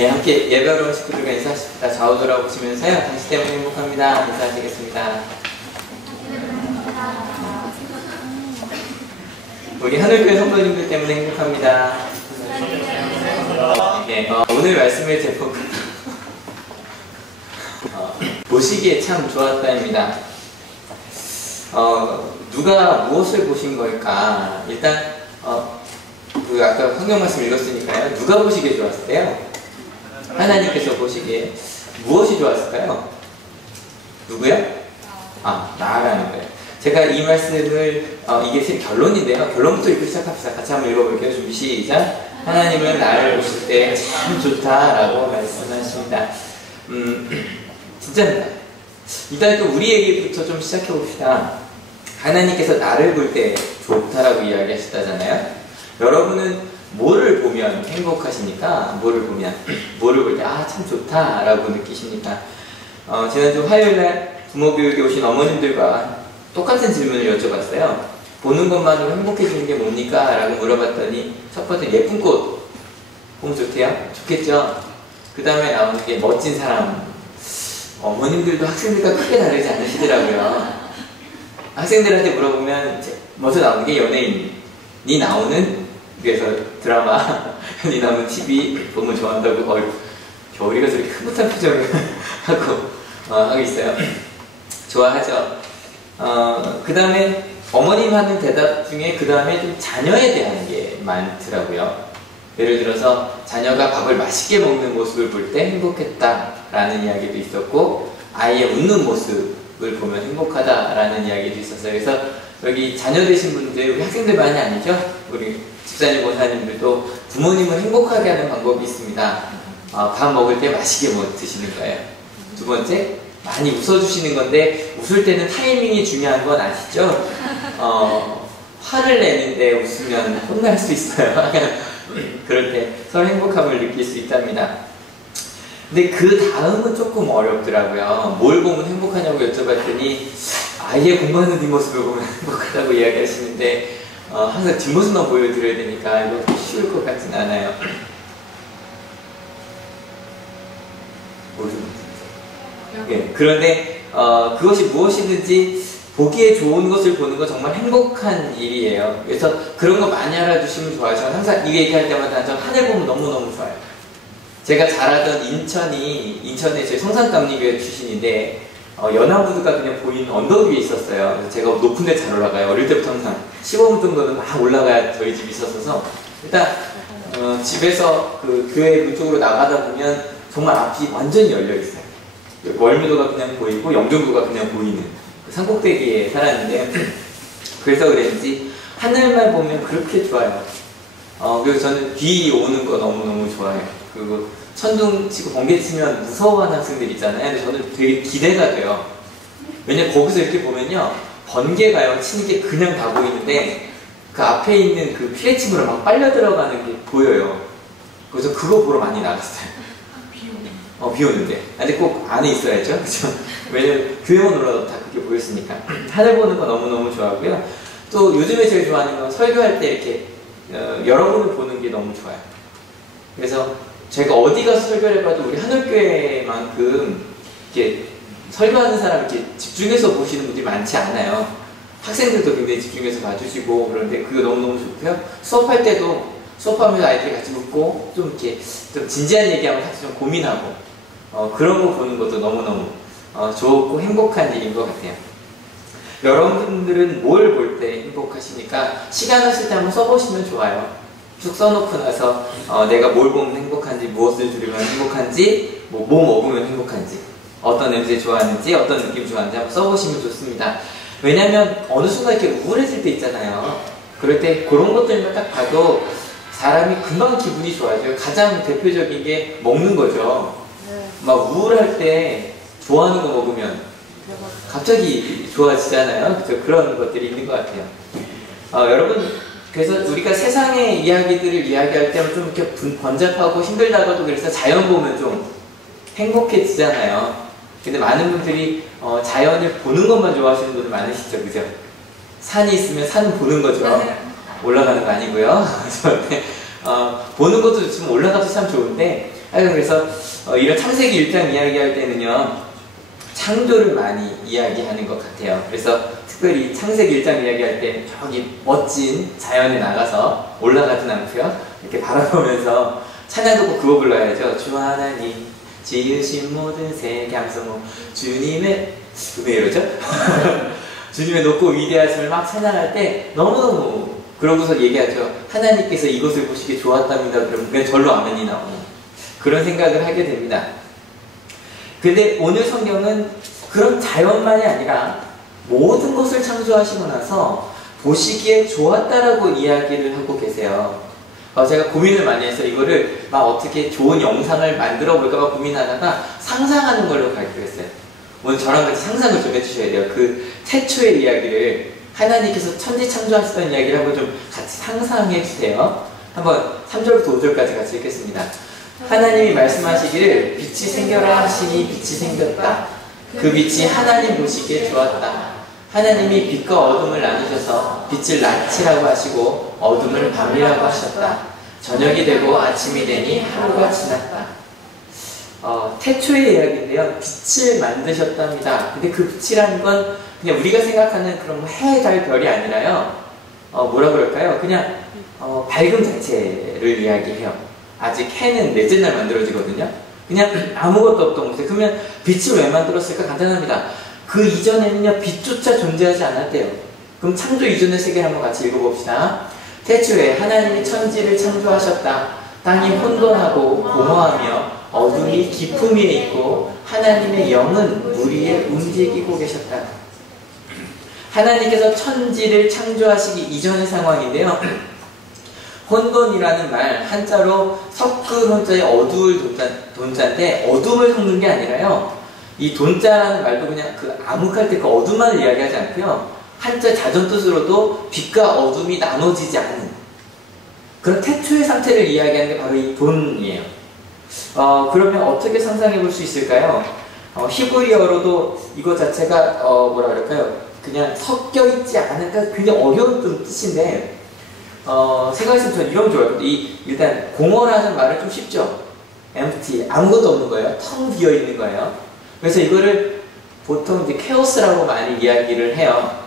예, 함께 예배로 온 식구들과 인사하십니다. 좌우 돌아보시면서요. 당신 때문에 행복합니다. 인사드리겠습니다. 우리 하늘교회 성도님들 때문에 행복합니다. 예, 오늘 말씀의 제목은 보시기에 참 좋았다입니다. 누가 무엇을 보신 걸까? 일단 아까 성경 말씀 읽었으니까요. 누가 보시기에 좋았을까요? 하나님께서 보시기에 무엇이 좋았을까요? 누구요? 나라는 거예요. 제가 이 말씀을 이게 결론인데요. 결론부터 읽고 시작합시다. 같이 한번 읽어볼게요. 준비 시작. 하나님은 나를 보실 때 참 좋다라고 말씀하십니다. 진짜입니다. 일단 또 우리 얘기부터 좀 시작해 봅시다. 하나님께서 나를 볼 때 좋다라고 이야기하셨다잖아요. 여러분은 뭐를 보면 행복하십니까? 뭐를 볼 때 참 좋다라고 느끼십니까? 지난주 화요일날 부모교육에 오신 어머님들과 똑같은 질문을 여쭤봤어요. 보는 것만으로 행복해지는 게 뭡니까? 라고 물어봤더니 첫 번째 예쁜 꽃 보면 좋대요? 좋겠죠? 그 다음에 나오는 게 멋진 사람. 어머님들도 학생들과 크게 다르지 않으시더라고요. 학생들한테 물어보면 먼저 나오는 게 연예인이 나오는 그래서 드라마이 나오는 TV 보면 좋아한다고 겨울이가 저렇게 흐뭇한 표정을 하고 있어요. 좋아하죠. 그 다음에 어머님 하는 대답 중에 그 다음에 좀 자녀에 대한 게 많더라고요. 예를 들어서 자녀가 밥을 맛있게 먹는 모습을 볼 때 행복했다라는 이야기도 있었고, 아이의 웃는 모습을 보면 행복하다라는 이야기도 있었어요. 그래서 여기 자녀 되신 분들, 우리 학생들만이 아니죠? 우리 집사님, 권사님들도 부모님을 행복하게 하는 방법이 있습니다. 밥 먹을 때 맛있게 드시는 거예요. 두 번째, 많이 웃어주시는 건데 웃을 때는 타이밍이 중요한 건 아시죠? 화를 내는데 웃으면 혼날 수 있어요. 그럴 때 서로 행복함을 느낄 수 있답니다. 근데 그 다음은 조금 어렵더라고요. 뭘 보면 행복하냐고 여쭤봤더니 아이의 공부하는 뒷모습을 보면 행복하다고 이야기하시는데 항상 뒷모습만 보여드려야 되니까 이거 쉬울 것 같진 않아요. 예, 그런데 그것이 무엇이든지 보기에 좋은 것을 보는 건 정말 행복한 일이에요. 그래서 그런 거 많이 알아주시면 좋아요. 저는 항상 이 얘기할 때마다 전 하늘 보면 너무너무 좋아요. 제가 자라던 인천에 저희 성산감리교회 출신인데 연화부두가 그냥 보이는 언덕 위에 있었어요. 그래서 제가 높은 데 잘 올라가요. 어릴 때부터 항상 15분 정도는 막 올라가야 저희 집이 있었어서 일단 집에서 그 교회 그쪽으로 나가다 보면 정말 앞이 완전히 열려 있어요. 월미도가 그냥 보이고 영종도가 그냥 보이는 그 산꼭대기에 살았는데 그래서 그랬는지 하늘만 보면 그렇게 좋아요. 그래서 저는 비 오는 거 너무너무 좋아해요. 그리고 천둥 치고 번개 치면 무서워하는 학생들 있잖아요. 근데 저는 되게 기대가 돼요. 왜냐면 거기서 이렇게 보면요, 번개가요 치는 게 그냥 다 보이는데 그 앞에 있는 그 피레침으로 막 빨려 들어가는 게 보여요. 그래서 그거 보러 많이 나갔어요. 비 오는데. 근데 꼭 안에 있어야죠. 그죠? 왜냐면 교회만 올라가도 다 그렇게 보였으니까. 하늘 보는 거 너무너무 좋아하고요. 또 요즘에 제일 좋아하는 건 설교할 때 이렇게 여러분을 보는 게 너무 좋아요. 그래서 제가 어디 가서 설교를 해봐도 우리 하늘교회만큼 이렇게 설교하는 사람 이렇게 집중해서 보시는 분들이 많지 않아요. 학생들도 굉장히 집중해서 봐주시고 그런데 그거 너무너무 좋고요. 수업할 때도 수업하면서 아이들이 같이 웃고 좀 이렇게 좀 진지한 얘기하면 같이 좀 고민하고 그런 거 보는 것도 너무너무 좋고 행복한 일인 것 같아요. 여러분들은 뭘 볼 때 행복하시니까 시간 하실 때 한번 써보시면 좋아요. 쭉 써놓고 나서 내가 뭘 보면 행복한지, 무엇을 들으면 행복한지, 뭐 먹으면 행복한지, 어떤 냄새 좋아하는지, 어떤 느낌 좋아하는지 한번 써보시면 좋습니다. 왜냐면 어느 순간 이렇게 우울해질 때 있잖아요. 그럴 때 그런 것들만 딱 봐도 사람이 금방 기분이 좋아져요. 가장 대표적인 게 먹는 거죠. 막 우울할 때 좋아하는 거 먹으면 갑자기 좋아지잖아요. 그렇죠? 그런 것들이 있는 것 같아요. 여러분, 그래서 우리가 세상의 이야기들을 이야기할 때는 좀 이렇게 번잡하고 힘들다가도 그래서 자연 보면 좀 행복해지잖아요. 근데 많은 분들이 자연을 보는 것만 좋아하시는 분들 많으시죠, 그죠? 산이 있으면 산 보는 거죠. 올라가는 거 아니고요. 보는 것도 좋지만 올라가도 참 좋은데 하여튼 그래서 이런 창세기 1장 이야기할 때는요, 창조를 많이 이야기하는 것 같아요. 그래서 특별히 창세기 1장 이야기할 때 저기 멋진 자연에 나가서 올라가진 않고요, 이렇게 바라보면서 찬양도 꼭 그거 불러야죠. 주 하나님 지으신 모든 세계 함성호 주님의, 왜 이러죠? 주님의 높고 위대하심을 막 찬양할 때 너무너무, 그러고서 얘기하죠. 하나님께서 이것을 보시기에 좋았답니다. 그러면 그냥 절로 아멘이 나오는 그런 생각을 하게 됩니다. 근데 오늘 성경은 그런 자연만이 아니라 모든 것을 창조하시고 나서 보시기에 좋았다라고 이야기를 하고 계세요. 제가 고민을 많이 해서 이거를 막 어떻게 좋은 영상을 만들어 볼까 고민하다가 상상하는 걸로 가기로 했어요. 오늘 저랑 같이 상상을 좀 해주셔야 돼요. 그 태초의 이야기를, 하나님께서 천지 창조하시던 이야기를 한번 좀 같이 상상해 주세요. 한번 3절부터 5절까지 같이 읽겠습니다. 하나님이 말씀하시기를 빛이 생겨라 하시니 빛이 생겼다. 그 빛이 하나님 보시기에 좋았다. 하나님이 빛과 어둠을 나누셔서 빛을 낮이라고 하시고 어둠을 밤이라고 하셨다. 저녁이 되고 아침이 되니 하루가 지났다. 태초의 이야기인데요. 빛을 만드셨답니다. 근데 그 빛이라는 건 그냥 우리가 생각하는 그런 해, 달, 별이 아니라요. 뭐라 그럴까요? 그냥 밝음 자체를 이야기해요. 아직 해는 넷째 날 만들어지거든요. 그냥 아무것도 없던 곳에. 그러면 빛을 왜 만들었을까? 간단합니다. 그 이전에는요, 빛조차 존재하지 않았대요. 그럼 창조 이전의 세계를 한번 같이 읽어봅시다. 태초에 하나님이 천지를 창조하셨다. 땅이 혼돈하고 공허하며 어둠이 깊음 위에 있고 하나님의 영은 물 위에 움직이고 계셨다. 하나님께서 천지를 창조하시기 이전의 상황인데요. 혼돈이라는 말, 한자로 섞은 혼자의 어두울 돈자인데, 어둠을 섞는 게 아니라요, 이 돈자라는 말도 그냥 그 암흑할 때 그 어둠만을 이야기하지 않고요, 한자 자전뜻으로도 빛과 어둠이 나눠지지 않은 그런 태초의 상태를 이야기하는 게 바로 이 돈이에요. 그러면 어떻게 상상해 볼 수 있을까요? 히브리어로도 이것 자체가 뭐라 그럴까요? 그냥 섞여 있지 않으니까 굉장히 어려운 좀 뜻인데, 생각했으면 저는 이런 좋아요. 일단 공허라는 말은 좀 쉽죠. empty, 아무것도 없는 거예요. 텅 비어 있는 거예요. 그래서 이거를 보통 이제 케오스라고 많이 이야기를 해요.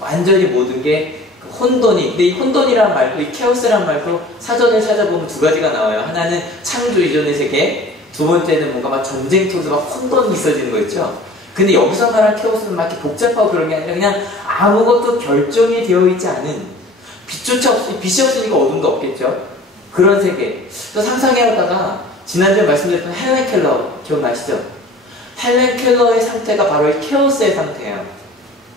완전히 모든 게 혼돈이. 근데 이 혼돈이라는 말도, 이 케오스라는 말도 사전을 찾아보면 두 가지가 나와요. 하나는 창조 이전의 세계, 두 번째는 뭔가 막 전쟁터에서 막 혼돈이 있어지는 거 있죠. 근데 여기서 말하는 케오스는 막 이렇게 복잡하고 그런 게 아니라 그냥 아무것도 결정이 되어 있지 않은, 빛조차 빛이 없으니까 어둠도 없겠죠. 그런 세계. 또 상상해하다가 지난주에 말씀드렸던 헬렌 켈러 기억나시죠? 헬렌 켈러의 상태가 바로 이 케오스의 상태예요.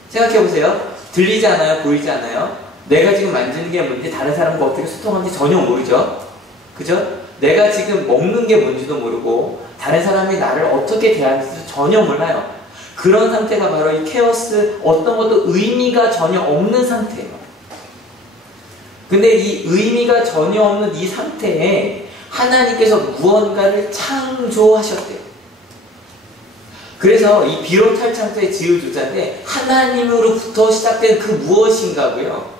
생각해보세요. 들리지 않아요? 보이지 않아요? 내가 지금 만지는 게 뭔지, 다른 사람과 어떻게 소통하는지 전혀 모르죠? 그죠? 내가 지금 먹는 게 뭔지도 모르고 다른 사람이 나를 어떻게 대하는지도 전혀 몰라요. 그런 상태가 바로 이 케오스, 어떤 것도 의미가 전혀 없는 상태예요. 근데 이 의미가 전혀 없는 이 상태에 하나님께서 무언가를 창조하셨대요. 그래서 이 비롯할 창조의 지을 조자인데 하나님으로부터 시작된 그 무엇인가고요.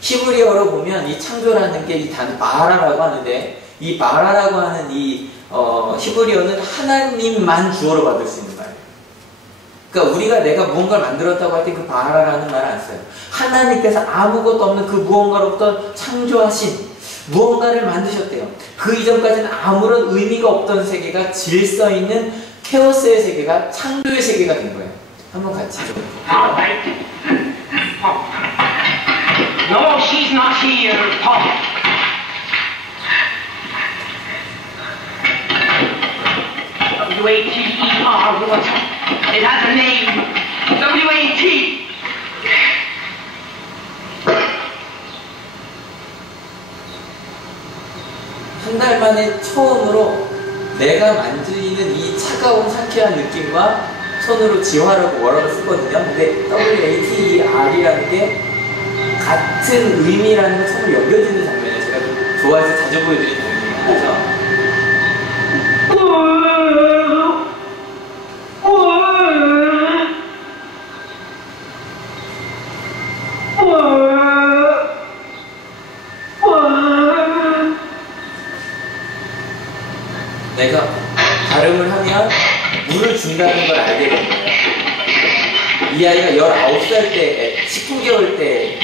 히브리어로 보면 이 창조라는 게 이 단어 바라라고 하는데, 이 바라라고 하는 이 히브리어는 하나님만 주어로 받을 수 있는 말이에요. 그러니까 우리가 내가 무언가를 만들었다고 할 때 그 바라라는 말을 안 써요. 하나님께서 아무것도 없는 그 무언가로부터 창조하신 무언가를 만드셨대요. 그 이전까지는 아무런 의미가 없던 세계가 질서 있는 케오스의 세계가 창조의 세계가 된 거예요. 한번 같이 좀. No, she's not here, Paul. W-A-T-E-R, what? It has a name. W-A-T. 한 달 만에 처음으로 내가 만지는 이 차가운 상쾌한 느낌과 손으로 지화라고 뭐라고 쓰거든요. 근데 W-A-T-E-R이라는 게 같은 의미라는 걸 처음으로 연결짓는 장면이에요. 제가 좀 좋아해서 자주 보여드리는 장면 중에 하나죠. 내가 발음을 하면 물을 준다는 걸 알게 된 거예요. 이 아이가 19살 때, 19개월 때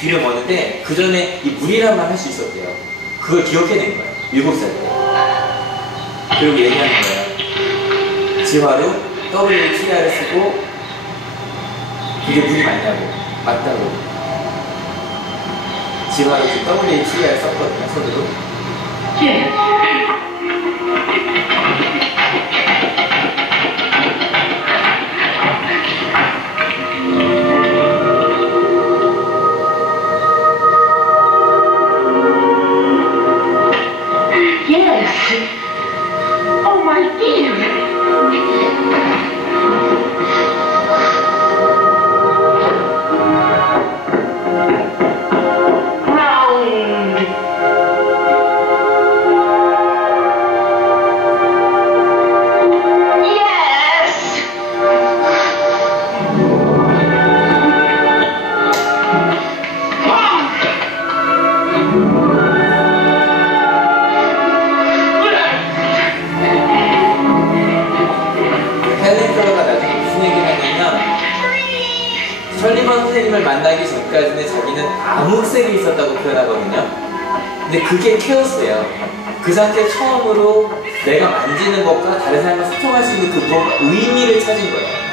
귀를 머는데 그 전에 이 물이란 말 할 수 있었대요. 그걸 기억해낸 거예요. 7살 때. 그리고 얘기하는 거예요. 지화로 WHR을 쓰고 그게 물이 맞냐고. 맞다고. 지화로 WHR 썼거든요. 손으로. 만나기 전까지는 자기는 암흑색이 있었다고 표현하거든요. 근데 그게 케어스예요. 그 상태 처음으로 내가 만지는 것과 다른 사람과 소통할 수 있는 그 무언가 의미를 찾은 거예요.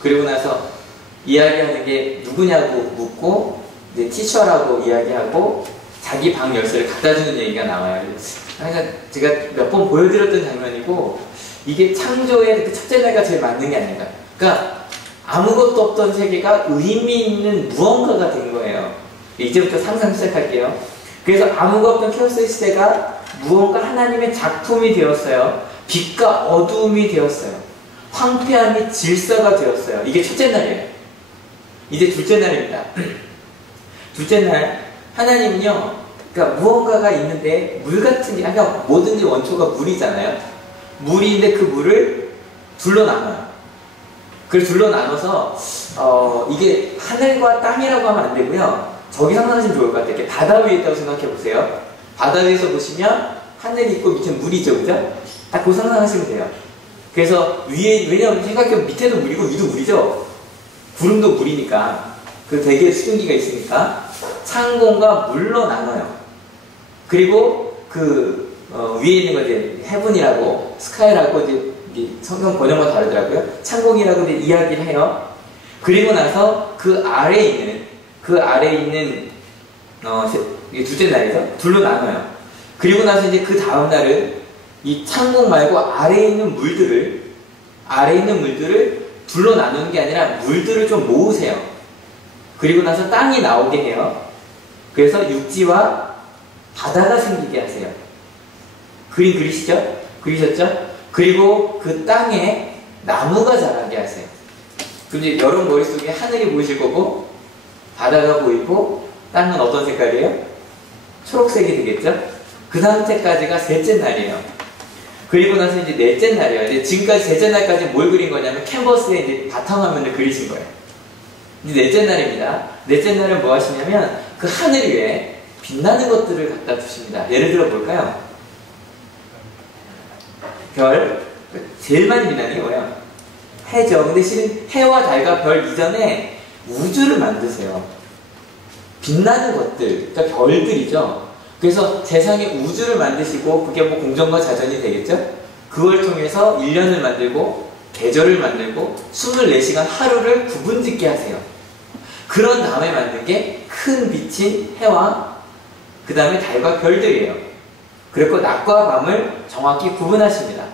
그리고 나서 이야기하는 게 누구냐고 묻고 이제 티처라고 이야기하고 자기 방 열쇠를 갖다 주는 얘기가 나와요. 그러니까 제가 몇 번 보여드렸던 장면이고 이게 창조의 그 첫째 날과 제일 맞는 게 아닌가. 그러니까 아무것도 없던 세계가 의미 있는 무언가가 된 거예요. 이제부터 상상 시작할게요. 그래서 아무것도 없던 케오스 시대가 무언가 하나님의 작품이 되었어요. 빛과 어두움이 되었어요. 황폐함이 질서가 되었어요. 이게 첫째 날이에요. 이제 둘째 날입니다. 둘째 날 하나님은요, 그러니까 무언가가 있는데 물 같은 게, 그러니까 뭐든지 원초가 물이잖아요. 물이 있는데 그 물을 둘러 나눠요. 그걸 둘러 나눠서 이게 하늘과 땅이라고 하면 안 되고요. 저기 상상하시면 좋을 것 같아요. 이렇게 바다 위에 있다고 생각해 보세요. 바다 위에서 보시면 하늘이 있고 밑에 물이죠, 그죠? 딱 그 상상하시면 돼요. 그래서 위에, 왜냐면 생각해보면 밑에도 물이고 위도 물이죠? 구름도 물이니까. 그 대기에 수증기가 있으니까. 창공과 물로 나눠요. 그리고 그, 위에 있는 거 이제 헤븐이라고, 스카이라고 이제 성경 번역만 다르더라고요. 창공이라고 이제 이야기를 해요. 그리고 나서 그 아래에 있는, 이게 둘째 날이죠? 둘로 나눠요. 그리고 나서 이제 그 다음 날은 이 창공 말고 아래에 있는 물들을 둘러 나누는 게 아니라 물들을 좀 모으세요. 그리고 나서 땅이 나오게 해요. 그래서 육지와 바다가 생기게 하세요. 그림 그리셨죠? 그리고 그 땅에 나무가 자라게 하세요. 그럼 이제 여러분 머릿속에 하늘이 보이실 거고 바다가 보이고 땅은 어떤 색깔이에요? 초록색이 되겠죠? 그 상태까지가 셋째 날이에요. 그리고 나서 이제 넷째 날이에요. 이제 지금까지 셋째 날까지 뭘 그린 거냐면 캔버스에 이제 바탕화면을 그리신 거예요. 이제 넷째 날입니다. 넷째 날은 뭐 하시냐면 그 하늘 위에 빛나는 것들을 갖다 두십니다. 예를 들어 볼까요? 별. 제일 많이 빛나는 게 뭐예요? 해죠. 근데 실은 해와 달과 별 이전에 우주를 만드세요. 빛나는 것들, 그러니까 별들이죠. 그래서 세상에 우주를 만드시고 그게 뭐 공전과 자전이 되겠죠? 그걸 통해서 1년을 만들고 계절을 만들고 24시간 하루를 구분짓게 하세요. 그런 다음에 만든 게 큰 빛인 해와 그 다음에 달과 별들이에요. 그리고 낮과 밤을 정확히 구분하십니다.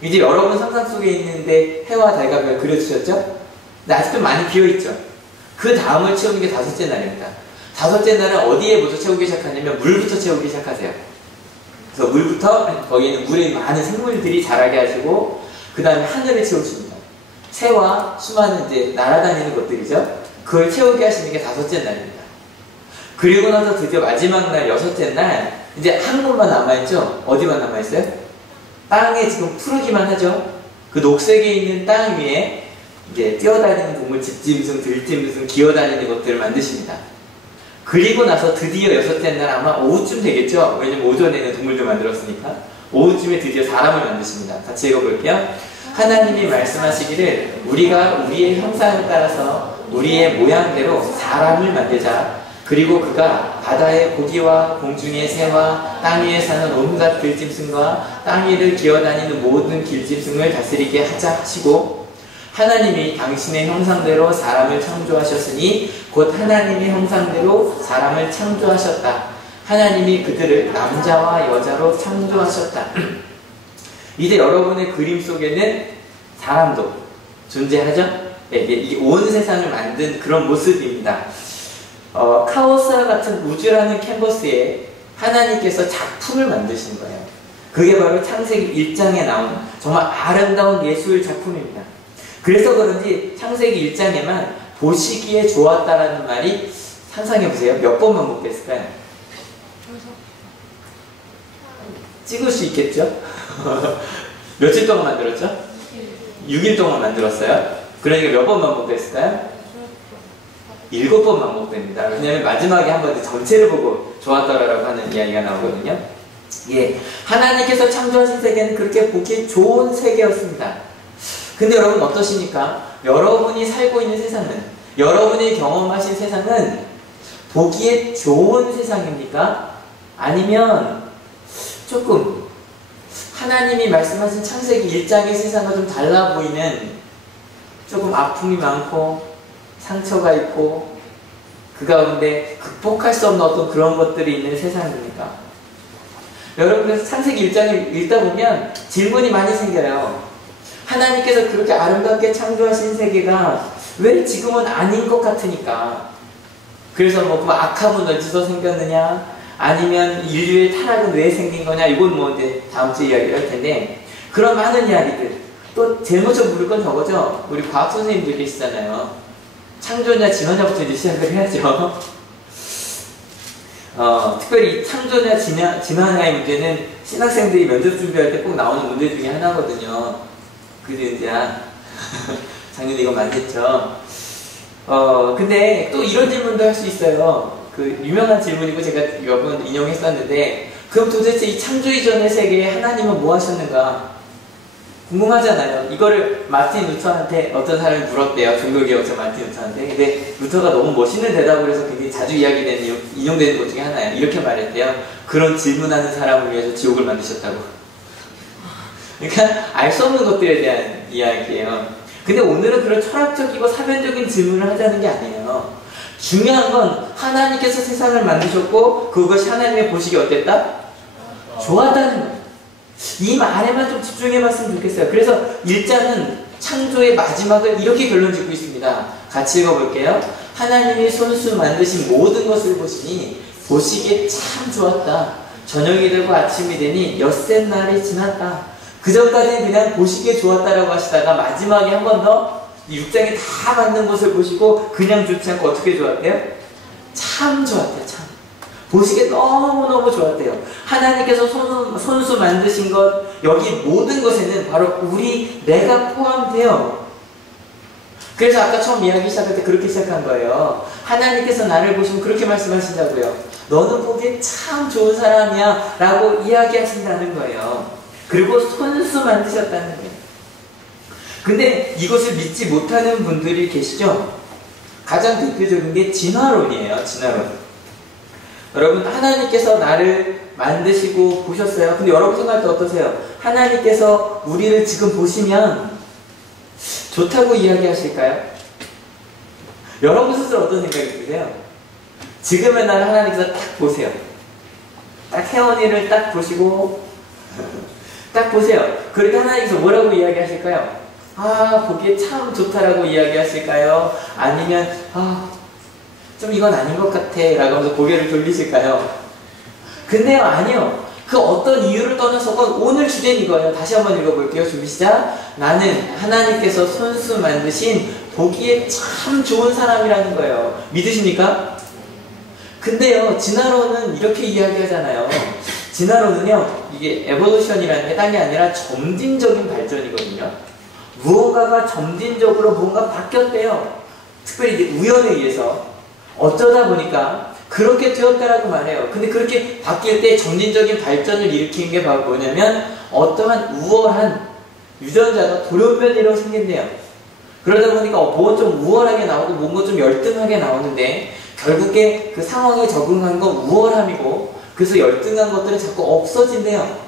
이제 여러분 상상 속에 있는데 해와 달과 별 그려주셨죠? 근데 아직도 많이 비어있죠? 그 다음을 채우는 게 다섯째 날입니다. 다섯째 날은 어디에부터 채우기 시작하냐면 물부터 채우기 시작하세요. 그래서 물부터 거기에는 물에 많은 생물들이 자라게 하시고 그 다음에 하늘을 채우십니다. 새와 수많은 이제 날아다니는 것들이죠. 그걸 채우게 하시는 게 다섯째 날입니다. 그리고 나서 드디어 마지막 날, 여섯째 날, 이제 한 곳만 남아있죠? 어디만 남아있어요? 땅에 지금 푸르기만 하죠? 그 녹색에 있는 땅 위에 이제 뛰어다니는 동물, 집짐승, 들짐승, 기어다니는 것들을 만드십니다. 그리고 나서 드디어 여섯째 날 아마 오후쯤 되겠죠? 왜냐면 오전에는 동물들 만들었으니까. 오후쯤에 드디어 사람을 만드십니다. 같이 읽어볼게요. 하나님이 말씀하시기를 우리가 우리의 형상을 따라서 우리의 모양대로 사람을 만들자. 그리고 그가 바다의 고기와 공중의 새와 땅 위에 사는 온갖 들짐승과 땅 위를 기어다니는 모든 길짐승을 다스리게 하자 하시고, 하나님이 당신의 형상대로 사람을 창조하셨으니 곧 하나님의 형상대로 사람을 창조하셨다. 하나님이 그들을 남자와 여자로 창조하셨다. 이제 여러분의 그림 속에는 사람도 존재하죠? 네, 이게 온 세상을 만든 그런 모습입니다. 카오스와 같은 우주라는 캔버스에 하나님께서 작품을 만드신 거예요. 그게 바로 창세기 1장에 나온 정말 아름다운 예술 작품입니다. 그래서 그런지 창세기 1장에만 보시기에 좋았다라는 말이 상상해보세요. 몇 번 반복됐을까요? 찍을 수 있겠죠? 며칠 동안 만들었죠? 6일 동안 만들었어요. 그러니까 몇 번 반복됐을까요? 7번 반복됩니다. 왜냐하면 마지막에 한번 전체를 보고 좋았더라라고 하는 이야기가 나오거든요. 예, 하나님께서 창조하신 세계는 그렇게 보기 좋은 세계였습니다. 근데 여러분 어떠십니까? 여러분이 살고 있는 세상은, 여러분이 경험하신 세상은 보기에 좋은 세상입니까? 아니면 조금 하나님이 말씀하신 창세기 1장의 세상과 좀 달라 보이는, 조금 아픔이 많고 상처가 있고 그 가운데 극복할 수 없는 어떤 그런 것들이 있는 세상입니까? 여러분, 그래서 창세기 1장을 읽다 보면 질문이 많이 생겨요. 하나님께서 그렇게 아름답게 창조하신 세계가 왜 지금은 아닌 것 같으니까? 그래서 뭐 그 악함은 어디서 생겼느냐? 아니면 인류의 타락은 왜 생긴 거냐? 이건 뭐 이제 다음 주에 이야기를 할 텐데, 그런 많은 이야기들. 또 제일 먼저 물을 건 저거죠. 우리 과학 선생님들 계시잖아요. 창조냐 진화냐부터 이제 시작을 해야죠. 특별히 창조냐 진화냐의 문제는 신학생들이 면접 준비할 때 꼭 나오는 문제 중에 하나거든요. 그죠, 이제 작년에 이거 많이 했죠. 근데 또 이런 질문도 할 수 있어요. 그 유명한 질문이고 제가 몇 번 인용했었는데, 그럼 도대체 이 창조 이전의 세계에 하나님은 뭐 하셨는가? 궁금하잖아요. 이거를 마틴 루터한테 어떤 사람이 물었대요. 종교개혁자 마틴 루터한테. 근데 루터가 너무 멋있는 대답을 해서 굉장히 자주 이야기되는, 인용되는 것 중에 하나예요. 이렇게 말했대요. 그런 질문하는 사람을 위해서 지옥을 만드셨다고. 그러니까 알 수 없는 것들에 대한 이야기예요. 근데 오늘은 그런 철학적이고 사변적인 질문을 하자는 게 아니에요. 중요한 건 하나님께서 세상을 만드셨고 그것이 하나님의 보시기에 어땠다? 좋았다는 거예요. 이 말에만 좀 집중해봤으면 좋겠어요. 그래서 1장은 창조의 마지막을 이렇게 결론 짓고 있습니다. 같이 읽어볼게요. 하나님이 손수 만드신 모든 것을 보시니 보시기에 참 좋았다. 저녁이 되고 아침이 되니 엿새 날이 지났다. 그 전까지는 그냥 보시기에 좋았다라고 하시다가 마지막에 한 번 더 6장에 다 맞는 것을 보시고 그냥 좋지 않고 어떻게 좋았대요? 참 좋았대요. 참. 보시기에 너무너무 좋았대요. 하나님께서 손수 만드신 것, 여기 모든 것에는 바로 내가 포함돼요. 그래서 아까 처음 이야기 시작할 때 그렇게 시작한 거예요. 하나님께서 나를 보시면 그렇게 말씀하신다고요. 너는 보기에 참 좋은 사람이야 라고 이야기하신다는 거예요. 그리고 손수 만드셨다는 거예요. 근데 이것을 믿지 못하는 분들이 계시죠? 가장 대표적인 게 진화론이에요. 진화론. 여러분, 하나님께서 나를 만드시고 보셨어요. 근데 여러분 생각할 때 어떠세요? 하나님께서 우리를 지금 보시면 좋다고 이야기하실까요? 여러분 스스로 어떤 생각이 드세요? 지금의 나를 하나님께서 딱 보세요. 딱 혜원이를 딱 보시고 딱 보세요. 그렇게 하나님께서 뭐라고 이야기하실까요? 보기에 참 좋다라고 이야기하실까요? 아니면 좀 이건 아닌 것 같아 라고 하면서 고개를 돌리실까요? 근데요, 아니요. 그 어떤 이유를 떠나서 오늘 주제는 이거예요. 다시 한번 읽어볼게요. 준비 시작. 나는 하나님께서 손수 만드신 보기에 참 좋은 사람이라는 거예요. 믿으십니까? 근데요, 진화론은 이렇게 이야기하잖아요. 진화론은요, 이게 에볼루션이라는 게 딴 게 아니라 점진적인 발전이거든요. 무언가가 점진적으로 뭔가 바뀌었대요. 특별히 이제 우연에 의해서 어쩌다 보니까 그렇게 되었다라고 말해요. 근데 그렇게 바뀔 때 점진적인 발전을 일으키는 게 바로 뭐냐면 어떠한 우월한 유전자가 돌연변이로 생긴대요. 그러다 보니까 뭐 좀 우월하게 나오고 뭔가 좀 열등하게 나오는데 결국에 그 상황에 적응한 건 우월함이고 그래서 열등한 것들은 자꾸 없어진대요.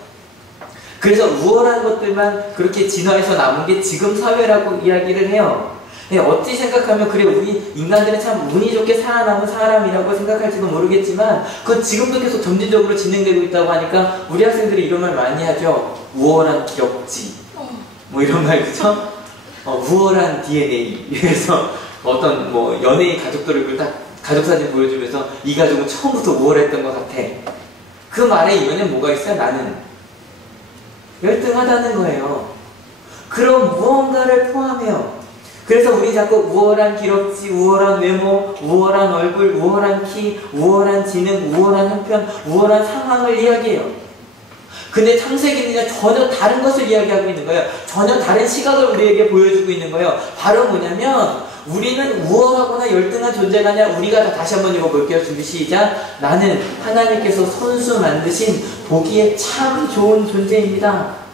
그래서 우월한 것들만 그렇게 진화해서 남은 게 지금 사회라고 이야기를 해요. 네, 어찌 생각하면 그래 우리 인간들은 참 운이 좋게 살아남은 사람이라고 생각할지도 모르겠지만 그건 지금도 계속 점진적으로 진행되고 있다고 하니까 우리 학생들이 이런 말 많이 하죠. 우월한 기억지 뭐 이런 말 그죠? 우월한 DNA 그래서 어떤 뭐 연예인 가족들을 딱 가족사진 보여주면서 이 가족은 처음부터 우월했던 것 같아. 그 말에 이면에 뭐가 있어요? 나는 열등하다는 거예요. 그런 무언가를 포함해요. 그래서 우리 자꾸 우월한 기럭지, 우월한 외모, 우월한 얼굴, 우월한 키, 우월한 지능, 우월한 형편, 우월한 상황을 이야기해요. 근데 창세기는요 전혀 다른 것을 이야기하고 있는 거예요. 전혀 다른 시각을 우리에게 보여주고 있는 거예요. 바로 뭐냐면 우리는 우월하거나 열등한 존재가 아니라 우리가 다시 한번 읽어볼게요. 준비 시작. 나는 하나님께서 손수 만드신 보기에 참 좋은 존재입니다.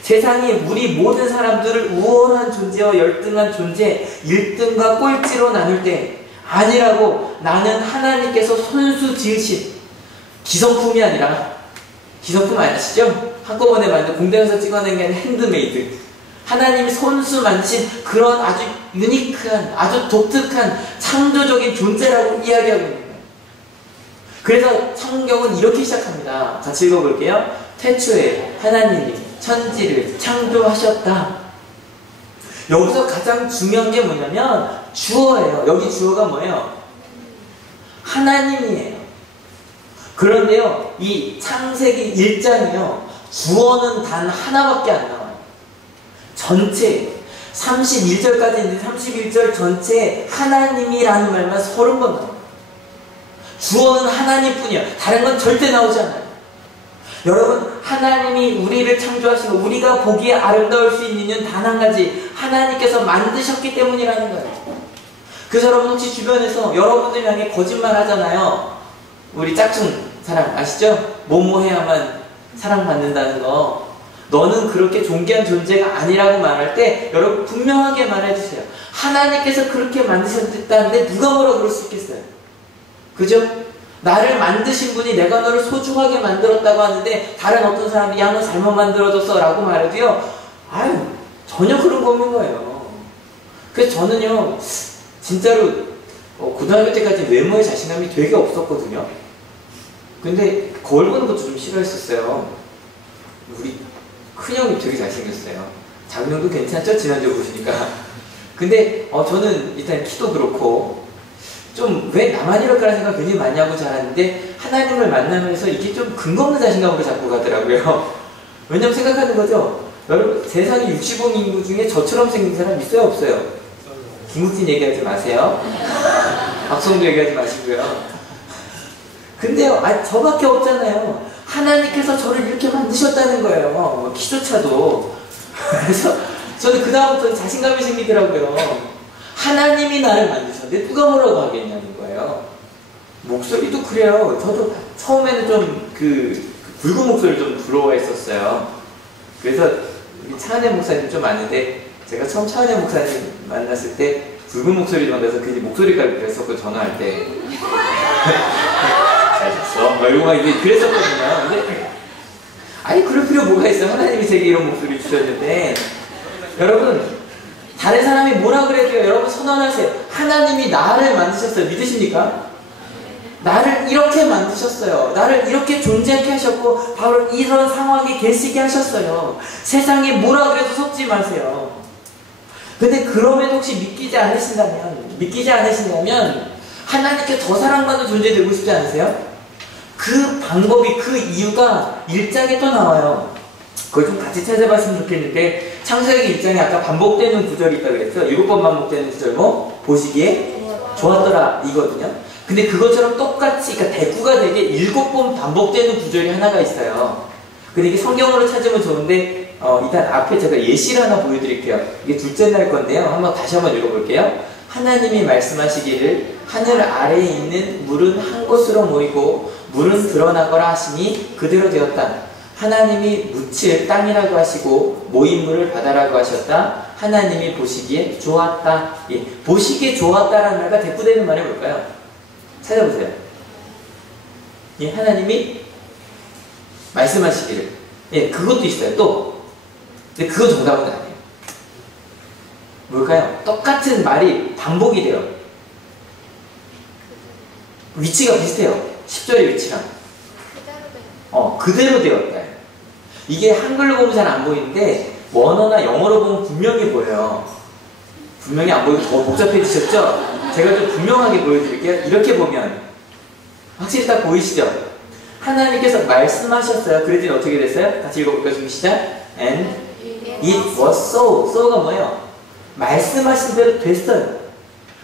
세상이 우리 모든 사람들을 우월한 존재와 열등한 존재, 1등과 꼴찌로 나눌 때 아니라고 나는 하나님께서 손수 지으신 기성품이 아니라 기성품 아시죠? 한꺼번에 만든 공장에서 찍어낸 게 아니라 핸드메이드. 하나님이 손수 만드신 그런 아주 유니크한, 아주 독특한 창조적인 존재라고 이야기하고 있는 거예요. 그래서 성경은 이렇게 시작합니다. 같이 읽어볼게요. 태초에 하나님이 천지를 창조하셨다. 여기서 가장 중요한 게 뭐냐면 주어예요. 여기 주어가 뭐예요? 하나님이에요. 그런데요, 이 창세기 1장이요, 주어는 단 하나밖에 안 나와요. 전체 31절까지 있는데 31절 전체에 하나님이라는 말만 30번 나와요. 주어는 하나님뿐이에요. 다른 건 절대 나오지 않아요. 여러분, 하나님이 우리를 창조하시고 우리가 보기에 아름다울 수 있는 이유는 단 한 가지, 하나님께서 만드셨기 때문이라는 거예요. 그래서 여러분 혹시 주변에서 여러분들 향해 거짓말 하잖아요. 우리 짝퉁 사랑 아시죠? 뭐뭐 해야만 사랑받는다는 거. 너는 그렇게 존귀한 존재가 아니라고 말할 때 여러분 분명하게 말해주세요. 하나님께서 그렇게 만드셨다는데 누가 뭐라 그럴 수 있겠어요? 그죠? 나를 만드신 분이 내가 너를 소중하게 만들었다고 하는데 다른 어떤 사람이 야 너 잘못 만들어졌어 라고 말해도요, 아유 전혀 그런 거 없는 거예요. 그래서 저는요 진짜로 고등학교 때까지 외모에 자신감이 되게 없었거든요. 근데 거울 보는 것도 좀 싫어했었어요. 우리 큰형이 되게 잘생겼어요. 작년도 괜찮죠? 지난주에 보시니까. 근데 저는 일단 키도 그렇고 좀 왜 나만 이럴까라는 생각을 굉장히 많이 하고 자랐는데 하나님을 만나면서 이게 좀 근거 없는 자신감으로 자꾸 가더라고요. 왜냐면 생각하는 거죠. 여러분 세상에 60억 인구 중에 저처럼 생긴 사람 있어요? 없어요? 김우진 얘기하지 마세요. 박성도 얘기하지 마시고요. 근데요, 저밖에 없잖아요. 하나님께서 저를 이렇게 만드셨다는 거예요. 키조차도. 그래서 저는 그 다음부터 자신감이 생기더라고요. 하나님이 나를 만드셨는데 누가 뭐라고 하겠냐는 거예요. 목소리도 그래요. 저도 처음에는 좀 굵은 목소리를 좀 부러워했었어요. 그래서 우리 차은혜 목사님 좀 아는데 제가 처음 차은혜 목사님 만났을 때 굵은 목소리 만나서 그 목소리까지 그랬었고 전화할 때 잘 잤어? 이러고 막 이제 그랬었거든요. 근데 아니 그럴 필요 뭐가 있어요. 하나님이 제게 이런 목소리 주셨는데 여러분 다른 사람이 뭐라 그래도요, 여러분 선언하세요. 하나님이 나를 만드셨어요. 믿으십니까? 나를 이렇게 만드셨어요. 나를 이렇게 존재하게 하셨고 바로 이런 상황에 계시게 하셨어요. 세상이 뭐라 그래도 속지 마세요. 근데 그럼에도 혹시 믿기지 않으신다면 하나님께 더 사랑받는 존재 되고 싶지 않으세요? 그 방법이, 그 이유가 1장에 또 나와요. 그걸 좀 같이 찾아봤으면 좋겠는데 창세기 1장에 아까 반복되는 구절이 있다고 그랬죠. 7번 반복되는 구절 보시기에 좋았더라 이거든요. 근데 그것처럼 똑같이, 그러니까 대꾸가 되게 7번 반복되는 구절이 하나가 있어요. 근데 이게 성경으로 찾으면 좋은데, 일단 앞에 제가 예시를 하나 보여드릴게요. 이게 둘째 날 건데요. 다시 한번 읽어볼게요. 하나님이 말씀하시기를 하늘 아래에 있는 물은 한 곳으로 모이고 물은 드러나거라 하시니 그대로 되었다. 하나님이 묻힐 땅이라고 하시고 모인 물을 바다라고 하셨다. 하나님이 보시기에 좋았다. 예, 보시기에 좋았다라는 말과 대꾸되는 말이 뭘까요? 찾아보세요. 예, 하나님이 말씀하시기를. 예, 그것도 있어요. 또. 근데 그건 정답은 아니에요. 뭘까요? 똑같은 말이 반복이 돼요. 위치가 비슷해요. 10절의 위치랑. 그대로 되었다. 이게 한글로 보면 잘 안 보이는데 원어나 영어로 보면 분명히 보여요. 분명히 안 보이고 더 복잡해지셨죠? 제가 좀 분명하게 보여드릴게요. 이렇게 보면 확실히 딱 보이시죠? 하나님께서 말씀하셨어요. 그랬더니 어떻게 됐어요? 같이 읽어볼까요? 좀 시작. And it was so. so가 뭐예요? 말씀하신 대로 됐어요.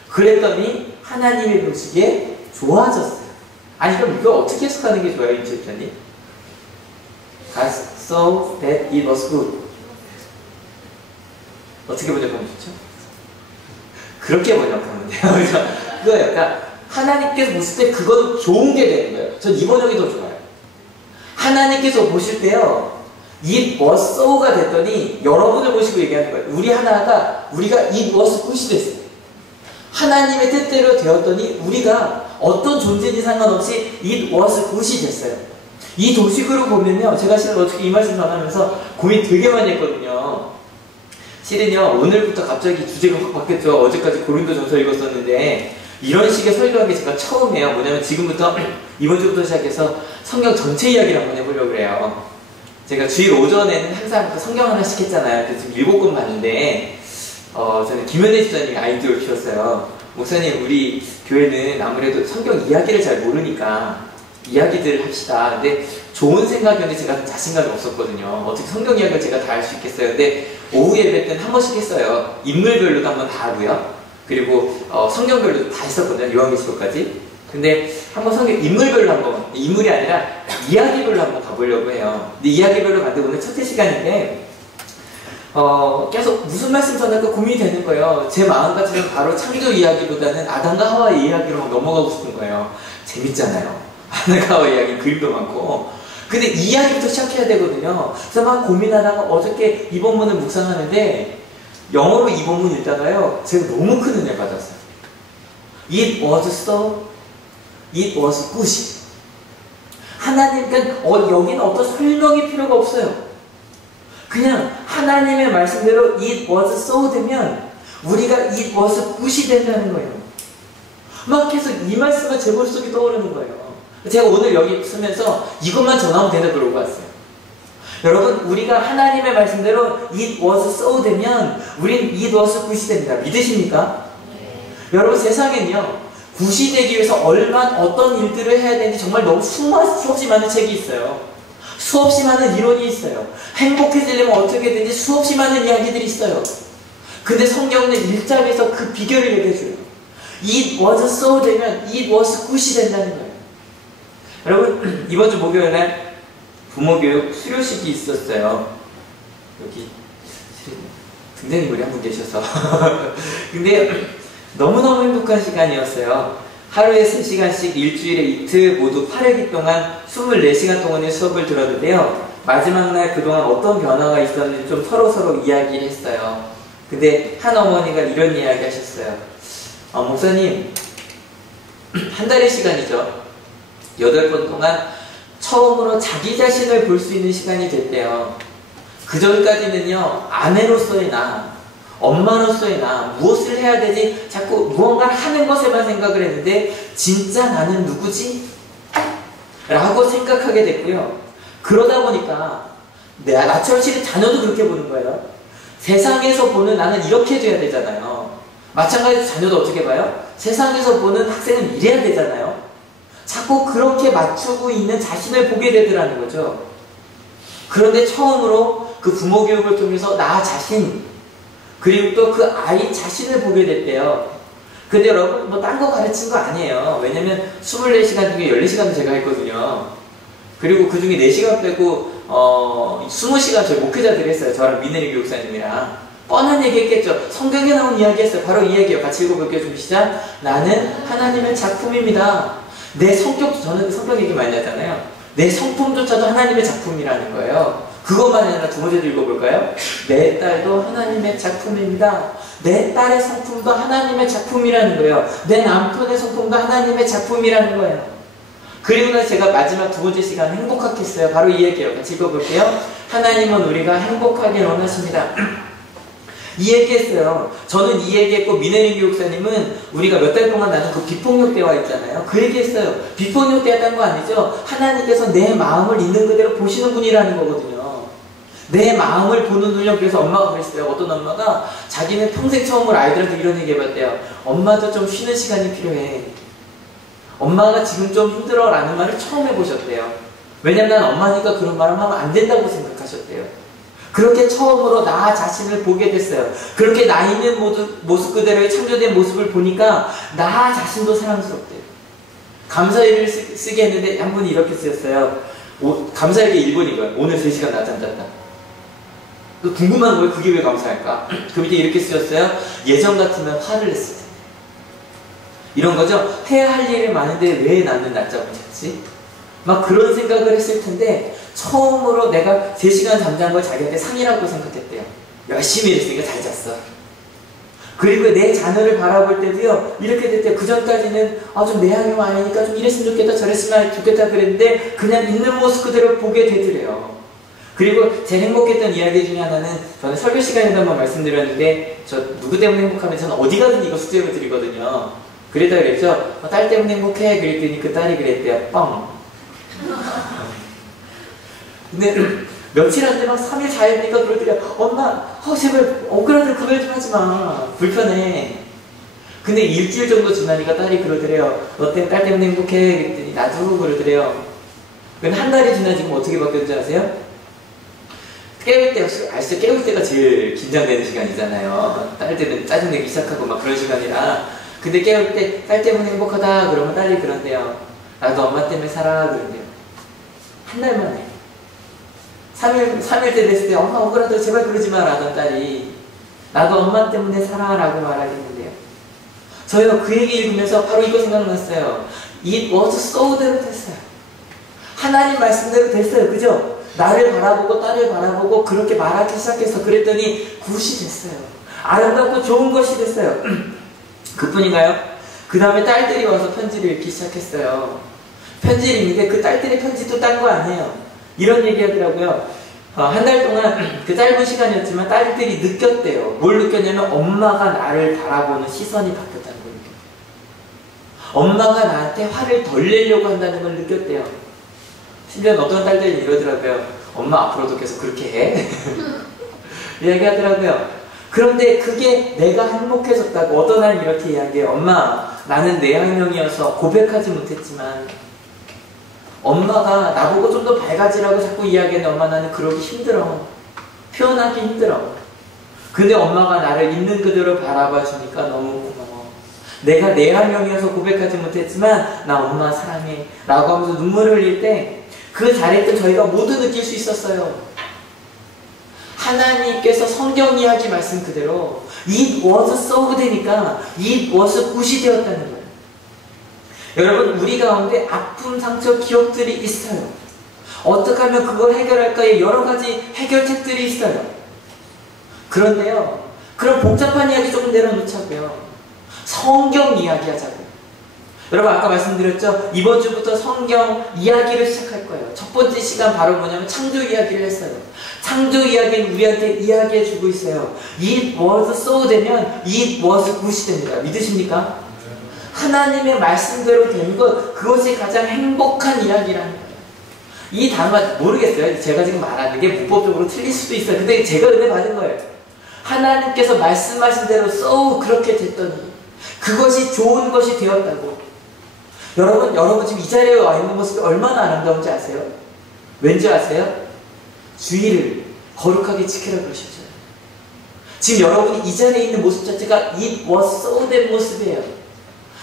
그랬더니 하나님이 보시기에 좋아졌어요. 아니 그럼 이거 어떻게 해석하는 게 좋아요, 임채부장님? God saw that it was good. 어떻게 번역하면 좋죠? 그렇게 번역하면 돼요. 그죠? 그거예요. 그러니까 하나님께서 보실 때 그건 좋은 게 되는 거예요. 전 이 번역이 더 좋아요. 하나님께서 보실 때요, it was so가 됐더니 여러분을 보시고 얘기하는 거예요. 우리가 it was good이 됐어요. 하나님의 뜻대로 되었더니 우리가 어떤 존재인지 상관없이 it was good이 됐어요. 이 도식으로 보면요, 제가 실은 어떻게 이 말씀 전하면서 고민 되게 많이 했거든요. 실은요, 오늘부터 갑자기 주제가 확 바뀌었죠. 어제까지 고린도전서 읽었었는데 이런 식의 설교하기 제가 처음이에요. 뭐냐면 지금부터 이번 주부터 시작해서 성경 전체 이야기를 한번 해보려고 그래요. 제가 주일 오전에는 항상 성경 하나씩 했잖아요. 그래서 지금 7권 봤는데 저는 김현애 집사님이 아이디어를 주셨어요. 목사님, 우리 교회는 아무래도 성경 이야기를 잘 모르니까 이야기들을 합시다. 근데 좋은 생각이었는데 제가 자신감이 없었거든요. 어떻게 성경 이야기를 제가 다 할 수 있겠어요. 근데 오후 예배 때는 한 번씩 했어요. 인물별로도 한번 다 하고요. 그리고 성경별로도 다 했었거든요. 요한계시록까지. 근데 한번 성경 인물별로 한번, 인물이 아니라 이야기별로 한번 가보려고 해요. 근데 이야기별로 갔는데 오늘 첫째 시간인데 계속 무슨 말씀 전할까 고민이 되는 거예요. 제 마음 같으면 바로 창조 이야기보다는 아담과 하와의 이야기로 넘어가고 싶은 거예요. 재밌잖아요. 아담과 하와 이야기 그림도 많고. 근데 이야기부터 시작해야 되거든요. 그래서 막 고민하다가 어저께 이 본문을 묵상하는데 영어로 이 본문 읽다가요, 제가 너무 큰 은혜 받았어요. It was so, it was good. 하나님께 여기는 어떤 설명이 필요가 없어요. 그냥 하나님의 말씀대로 it was so 되면 우리가 it was good이 된다는 거예요. 막 계속 이 말씀만 제 머릿속에 떠오르는 거예요. 제가 오늘 여기 쓰면서 이것만 전하면 된다 그러고 왔어요. 여러분, 우리가 하나님의 말씀대로 it was so 되면 우린 it was good이 됩니다. 믿으십니까? 네. 여러분, 세상엔요, 굿이 되기 위해서 어떤 일들을 해야 되는지 정말 너무 수없이 많은 책이 있어요. 수없이 많은 이론이 있어요. 행복해지려면 어떻게 되는지 수없이 많은 이야기들이 있어요. 근데 성경은 1장에서 그 비결을 얘기해줘요. It was so 되면 it was good이 된다는 거예요. 여러분, 이번 주 목요일날 부모교육 수료식이 있었어요. 여기 등대인물이 한 분 계셔서 근데 너무너무 행복한 시간이었어요. 하루에 3시간씩 일주일에 이틀 모두 8회기 동안 24시간 동안의 수업을 들었는데요. 마지막 날 그동안 어떤 변화가 있었는지 좀 서로 이야기를 했어요. 근데 한 어머니가 이런 이야기 하셨어요. 목사님, 한 달의 시간이죠. 8번 동안 처음으로 자기 자신을 볼 수 있는 시간이 됐대요. 그 전까지는요, 아내로서의 나, 엄마로서의 나, 무엇을 해야 되지? 자꾸 무언가를 하는 것에만 생각을 했는데 진짜 나는 누구지? 라고 생각하게 됐고요. 그러다 보니까 나처럼 실은 자녀도 그렇게 보는 거예요. 세상에서 보는 나는 이렇게 돼야 되잖아요. 마찬가지로 자녀도 어떻게 봐요? 세상에서 보는 학생은 이래야 되잖아요. 자꾸 그렇게 맞추고 있는 자신을 보게 되더라는 거죠. 그런데 처음으로 그 부모 교육을 통해서 나 자신, 그리고 또 그 아이 자신을 보게 됐대요. 근데 여러분 뭐 딴 거 가르친 거 아니에요. 왜냐면 24시간 중에 14시간도 제가 했거든요. 그리고 그 중에 4시간 빼고 20시간 저희 목회자들이 했어요. 저랑 민혜리 교육사님이랑 뻔한 얘기 했겠죠. 성경에 나온 이야기 했어요. 바로 이 이야기예요. 같이 읽어볼게요. 좀 시작. 나는 하나님의 작품입니다. 내 성격도, 저는 성격 얘기 많이 하잖아요. 내 성품조차도 하나님의 작품이라는 거예요. 그것만 아니라 두 번째도 읽어볼까요? 내 딸도 하나님의 작품입니다. 내 딸의 성품도 하나님의 작품이라는 거예요. 내 남편의 성품도 하나님의 작품이라는 거예요. 그리고 나서 제가 마지막 두 번째 시간 행복하게 했어요. 바로 이 얘기예요. 같이 읽어볼게요. 하나님은 우리가 행복하게 원하십니다. 이 얘기했어요. 저는 이 얘기했고 민혜린 교육사님은 우리가 몇 달 동안 나는 그 비폭력 대화 있잖아요. 그 얘기했어요. 비폭력 대화한 거 아니죠? 하나님께서 내 마음을 있는 그대로 보시는 분이라는 거거든요. 내 마음을 보는 훈련. 그래서 엄마가 그랬어요. 어떤 엄마가 자기는 평생 처음으로 아이들한테 이런 얘기 해봤대요. 엄마도 좀 쉬는 시간이 필요해. 엄마가 지금 좀 힘들어 라는 말을 처음 해보셨대요. 왜냐면 난 엄마니까 그런 말을 하면 안 된다고 생각하셨대요. 그렇게 처음으로 나 자신을 보게 됐어요. 그렇게 나 있는 모습 그대로의 창조된 모습을 보니까 나 자신도 사랑스럽대요. 감사일을 쓰게 했는데 한 분이 이렇게 쓰였어요. 감사일기 1번인 오늘 3시간 낮잠 잤다. 또 궁금한 거예요. 그게 왜 감사할까? 그 밑에 이렇게 쓰였어요. 예전 같으면 화를 냈을 텐데. 이런 거죠. 해야 할 일이 많은데 왜 나는 낮잠을 잤지? 막 그런 생각을 했을 텐데 처음으로 내가 3시간 잠잔 걸 자기한테 상이라고 생각했대요. 열심히 일했으니까 잘 잤어. 그리고 내 자녀를 바라볼 때도요 이렇게 됐대요. 그 전까지는 좀 내향이 아니니까 좀 이랬으면 좋겠다 저랬으면 좋겠다 그랬는데 그냥 있는 모습 그대로 보게 되더래요. 그리고 제일 행복했던 이야기 중에 하나는 저는 설교 시간에도 한번 말씀드렸는데 저 누구 때문에 행복하면 저는 어디 가든 이거 숙제로 드리거든요. 그랬다 그랬죠. 딸 때문에 행복해 그랬더니 그 딸이 그랬대요. 뻥. 근데 며칠 안 되면 3일 4일이니까 그러더래요. 엄마 제발 억울하다 그 말 좀 하지마. 불편해. 근데 일주일 정도 지나니까 딸이 그러더래요. 너 때문에 딸 때문에 행복해 그랬더니 나도 그러더래요. 근데 한 달이 지나 지금 어떻게 바뀌었는지 아세요? 깨울 때, 아시죠? 깨울 때가 제일 긴장되는 시간이잖아요. 딸 때는 짜증내기 시작하고 막 그런 시간이라. 근데 깨울 때 딸 때문에 행복하다 그러면 딸이 그런대요. 나도 엄마 때문에 살아 그런대요. 한 달 만에 3일 때 됐을 때 엄마 억울하다 제발 그러지 마 라던 딸이 나도 엄마 때문에 살아 라고 말하겠는데요. 저희가 그 얘기 읽으면서 바로 이거 생각났어요. It was so 대로 됐어요. 하나님 말씀대로 됐어요. 그죠? 나를 바라보고 딸을 바라보고 그렇게 말하기 시작해서 그랬더니 굿이 됐어요. 아름답고 좋은 것이 됐어요. 그뿐인가요? 그 다음에 딸들이 와서 편지를 읽기 시작했어요. 편지를 읽는데 그 딸들의 편지도 딴 거 아니에요. 이런 얘기 하더라고요. 한 달 동안 그 짧은 시간이었지만 딸들이 느꼈대요. 뭘 느꼈냐면 엄마가 나를 바라보는 시선이 바뀌었다는 걸 느꼈대요. 엄마가 나한테 화를 덜 내려고 한다는 걸 느꼈대요. 심지어 어떤 딸들이 이러더라고요. 엄마 앞으로도 계속 그렇게 해? 이야기하더라고요. 그런데 그게 내가 행복해졌다고. 어떤 사람이 이렇게 이야기해요. 엄마 나는 내향형이어서 고백하지 못했지만 엄마가 나보고 좀 더 밝아지라고 자꾸 이야기하는데 엄마 나는 그러기 힘들어. 표현하기 힘들어. 근데 엄마가 나를 있는 그대로 바라봐 주니까 너무 고마워. 내가 내향형이어서 고백하지 못했지만 나 엄마 사랑해 라고 하면서 눈물을 흘릴 때 그 자리에 저희가 모두 느낄 수 있었어요. 하나님께서 성경 이야기 말씀 그대로 It was so 되니까 It was good이 되었다는 거예요. 여러분 우리 가운데 아픔, 상처, 기억들이 있어요. 어떻게 하면 그걸 해결할까에 여러 가지 해결책들이 있어요. 그런데요 그런 복잡한 이야기 조금 내려놓자고요. 성경 이야기 하자고요. 여러분 아까 말씀드렸죠? 이번 주부터 성경 이야기를 시작할 거예요. 첫 번째 시간 바로 뭐냐면 창조 이야기를 했어요. 창조 이야기는 우리한테 이야기해주고 있어요. It was so 되면 It was good이 됩니다. 믿으십니까? 하나님의 말씀대로 된 것, 그것이 가장 행복한 이야기라는 거예요. 이 단어 모르겠어요. 제가 지금 말하는 게 문법적으로 틀릴 수도 있어요. 근데 제가 은혜 받은 거예요. 하나님께서 말씀하신 대로 so 그렇게 됐더니 그것이 좋은 것이 되었다고. 여러분 지금 이 자리에 와 있는 모습이 얼마나 아름다운지 아세요? 왠지 아세요? 주의를 거룩하게 지키라 그러셨죠. 지금 여러분이 이 자리에 있는 모습 자체가 It was so 된 모습이에요.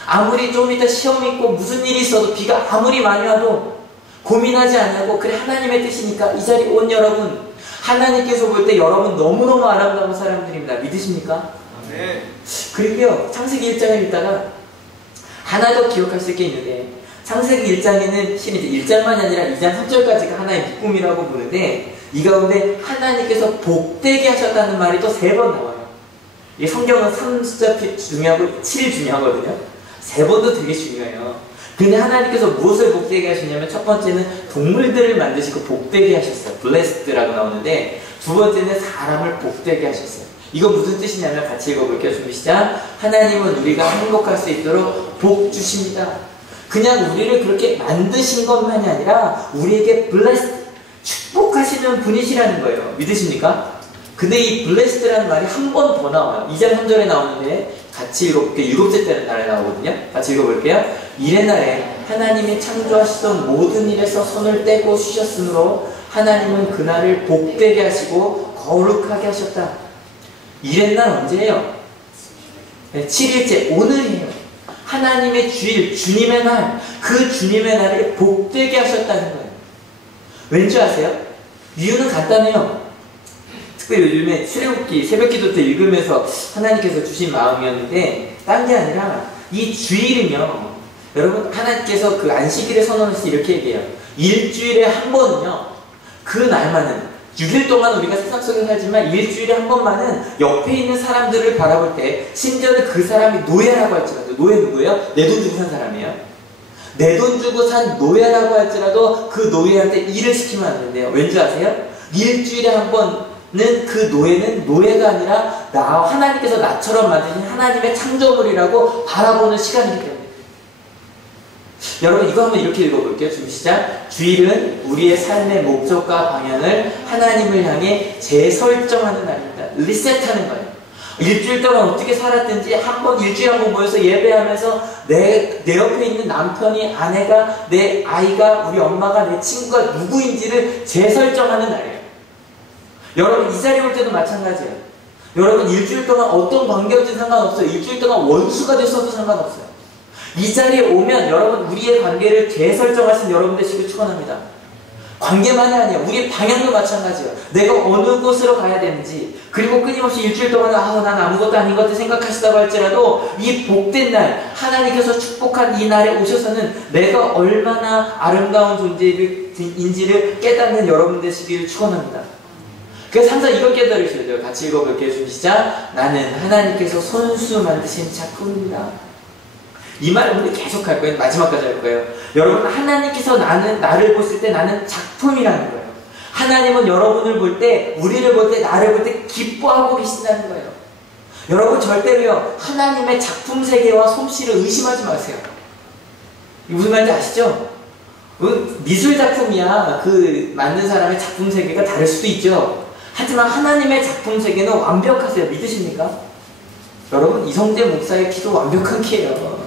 아무리 좀 이따 시험 있고 무슨 일이 있어도 비가 아무리 많이 와도 고민하지 않고 그래 하나님의 뜻이니까 이 자리에 온 여러분, 하나님께서 볼 때 여러분 너무너무 아름다운 사람들입니다. 믿으십니까? 네. 그리고요, 창세기 1장을 읽다가 하나 더 기억하실 게 있는데, 창세기 1장에는 실은 1장만이 아니라 2장 3절까지가 하나의 묶음이라고 보는데, 이 가운데 하나님께서 복되게 하셨다는 말이 또 3번 나와요. 이게 성경은 3숫자 중요하고 7 중요하거든요. 3번도 되게 중요해요. 근데 하나님께서 무엇을 복되게 하셨냐면, 첫 번째는 동물들을 만드시고 복되게 하셨어요. blessed라고 나오는데, 두 번째는 사람을 복되게 하셨어요. 이거 무슨 뜻이냐면 같이 읽어볼게요. 준비 시작. 하나님은 우리가 행복할 수 있도록 복 주십니다. 그냥 우리를 그렇게 만드신 것만이 아니라 우리에게 blessed, 축복하시는 분이시라는 거예요. 믿으십니까? 근데 이 blessed라는 말이 한 번 더 나와요. 2장 3절에 나오는데 같이 읽어볼게요. 7째 날에 나오거든요. 같이 읽어볼게요. 이튿날에 하나님이 창조하시던 모든 일에서 손을 떼고 쉬셨으므로 하나님은 그날을 복되게 하시고 거룩하게 하셨다. 이랬날 언제예요? 7일째 오늘이에요. 하나님의 주일, 주님의 날, 그 주님의 날을 복되게 하셨다는 거예요. 왠지 아세요? 이유는 간단해요. 특별히 요즘에 출애굽기 새벽기도 때 읽으면서 하나님께서 주신 마음이었는데, 딴 게 아니라 이 주일은요, 여러분 하나님께서 그 안식일에 선언하시 이렇게 얘기해요. 일주일에 한 번은요, 그 날만은 6일 동안 우리가 세상 속에 살지만 일주일에 한 번만은 옆에 있는 사람들을 바라볼 때, 심지어는 그 사람이 노예라고 할지라도, 노예 누구예요? 내 돈 주고 산 사람이에요. 내 돈 주고 산 노예라고 할지라도 그 노예한테 일을 시키면 안 된대요. 왠지 아세요? 일주일에 한 번은 그 노예는 노예가 아니라 하나님께서 나처럼 만드신 하나님의 창조물이라고 바라보는 시간이기 때문에. 여러분 이거 한번 이렇게 읽어볼게요. 준비 시작. 주일은 우리의 삶의 목적과 방향을 하나님을 향해 재설정하는 날입니다. 리셋하는 거예요. 일주일 동안 어떻게 살았든지 일주일에 한 번 모여서 예배하면서 내 옆에 있는 남편이, 아내가, 내 아이가, 우리 엄마가, 내 친구가 누구인지를 재설정하는 날이에요. 여러분 이 자리에 올 때도 마찬가지예요. 여러분 일주일 동안 어떤 관계든지 상관없어요. 일주일 동안 원수가 됐어도 상관없어요. 이 자리에 오면 여러분 우리의 관계를 재설정하신 여러분 되시길 축원합니다. 관계만이 아니에요. 우리의 방향도 마찬가지예요. 내가 어느 곳으로 가야 되는지, 그리고 끊임없이 일주일 동안 난 아무것도 아닌 것 같아 생각하시다고 할지라도 이 복된 날, 하나님께서 축복한 이 날에 오셔서는 내가 얼마나 아름다운 존재인지를 깨닫는 여러분 되시길 축원합니다. 그래서 항상 이걸 깨달으셔야 돼요. 같이 읽어볼게요. 준비 시작. 나는 하나님께서 손수 만드신 작품입니다. 이 말을 우리 계속 할 거예요. 마지막까지 할 거예요. 여러분 하나님께서 나를 보실 때 나는 작품이라는 거예요. 하나님은 여러분을 볼 때, 우리를 볼 때, 나를 볼 때 기뻐하고 계신다는 거예요. 여러분 절대로요, 하나님의 작품 세계와 솜씨를 의심하지 마세요. 무슨 말인지 아시죠? 미술 작품이야 그 만든 사람의 작품 세계가 다를 수도 있죠. 하지만 하나님의 작품 세계는 완벽하세요. 믿으십니까? 여러분 이성재 목사의 기도 완벽한 키예요.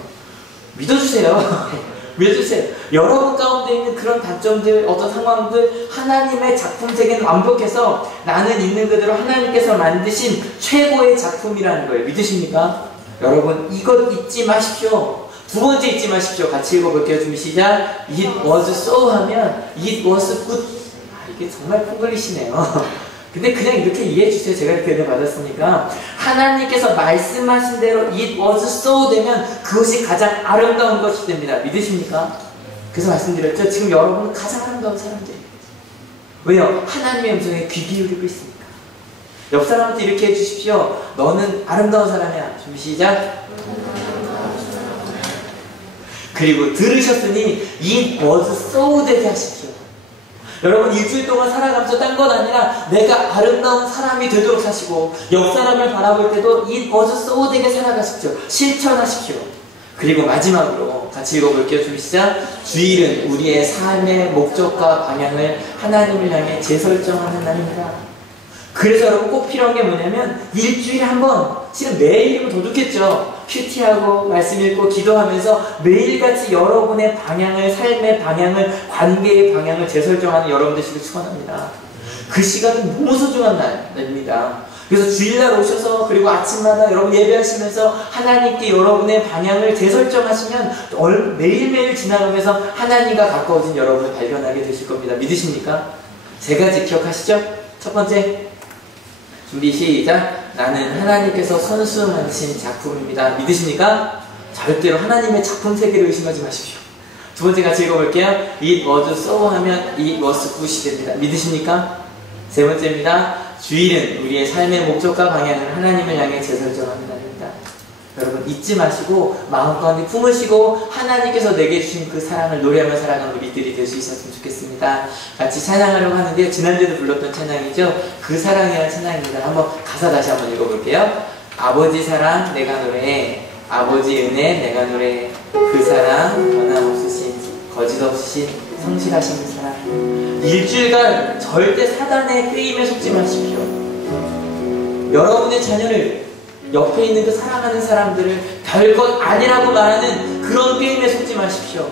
믿어주세요. 믿어주세요. 여러분 가운데 있는 그런 단점들, 어떤 상황들, 하나님의 작품 세계는 완벽해서 나는 있는 그대로 하나님께서 만드신 최고의 작품이라는 거예요. 믿으십니까? 여러분 이것 잊지 마십시오. 두 번째 잊지 마십시오. 같이 읽어볼게요. 준비 시작. It was so 하면 It was good. 이게 정말 콩글리시네요. 근데 그냥 이렇게 이해해주세요. 제가 이렇게 은혜 받았으니까. 하나님께서 말씀하신 대로 It was so 되면 그것이 가장 아름다운 것이 됩니다. 믿으십니까? 그래서 말씀드렸죠. 지금 여러분은 가장 아름다운 사람들이에요. 왜요? 하나님의 음성에 귀 기울이고 있으니까. 옆 사람한테 이렇게 해주십시오. 너는 아름다운 사람이야. 준비 시작. 그리고 들으셨으니 It was so 되게 하십시오. 여러분 일주일 동안 살아가면서 딴 건 아니라 내가 아름다운 사람이 되도록 사시고, 옆 사람을 바라볼 때도 It was so 되게 살아가십시오. 실천하십시오. 그리고 마지막으로 같이 읽어볼게요. 준비 시작. 주일은 우리의 삶의 목적과 방향을 하나님을 향해 재설정하는 날입니다. 그래서 여러분 꼭 필요한 게 뭐냐면 일주일에 한 번, 실은 매일이면 더 좋겠죠. 큐티하고 말씀 읽고 기도하면서 매일같이 여러분의 방향을, 삶의 방향을, 관계의 방향을 재설정하는 여러분 되시길 축원합니다. 그 시간은 너무 소중한 날입니다. 그래서 주일날 오셔서 그리고 아침마다 여러분 예배하시면서 하나님께 여러분의 방향을 재설정하시면 매일매일 지나가면서 하나님과 가까워진 여러분을 발견하게 되실 겁니다. 믿으십니까? 세 가지 기억하시죠? 첫 번째, 준비 시작. 나는 하나님께서 선수하신 작품입니다. 믿으십니까? 절대로 하나님의 작품 세계를 의심하지 마십시오. 두 번째 같이 읽어볼게요. It was so 하면 it was good이 됩니다. 믿으십니까? 세 번째입니다. 주일은 우리의 삶의 목적과 방향을 하나님을 향해 재설정하는 날입니다. 여러분 잊지 마시고 마음 가운데 품으시고 하나님께서 내게 주신 그 사랑을 노래하며 살아가는 우리들이 될 수 있었으면 좋겠습니다. 같이 찬양하려고 하는데요. 지난주에도 불렀던 찬양이죠. 그 사랑이라는 찬양입니다. 한번 가사 다시 한번 읽어볼게요. 아버지 사랑 내가 노래해, 아버지 은혜 내가 노래해, 그 사랑 변함없으신 거짓없으신 성실하신 사랑. 일주일간 절대 사단의 게임에 속지 마십시오. 여러분의 자녀를 옆에 있는 그 사랑하는 사람들을 별것 아니라고 말하는 그런 게임에 속지 마십시오.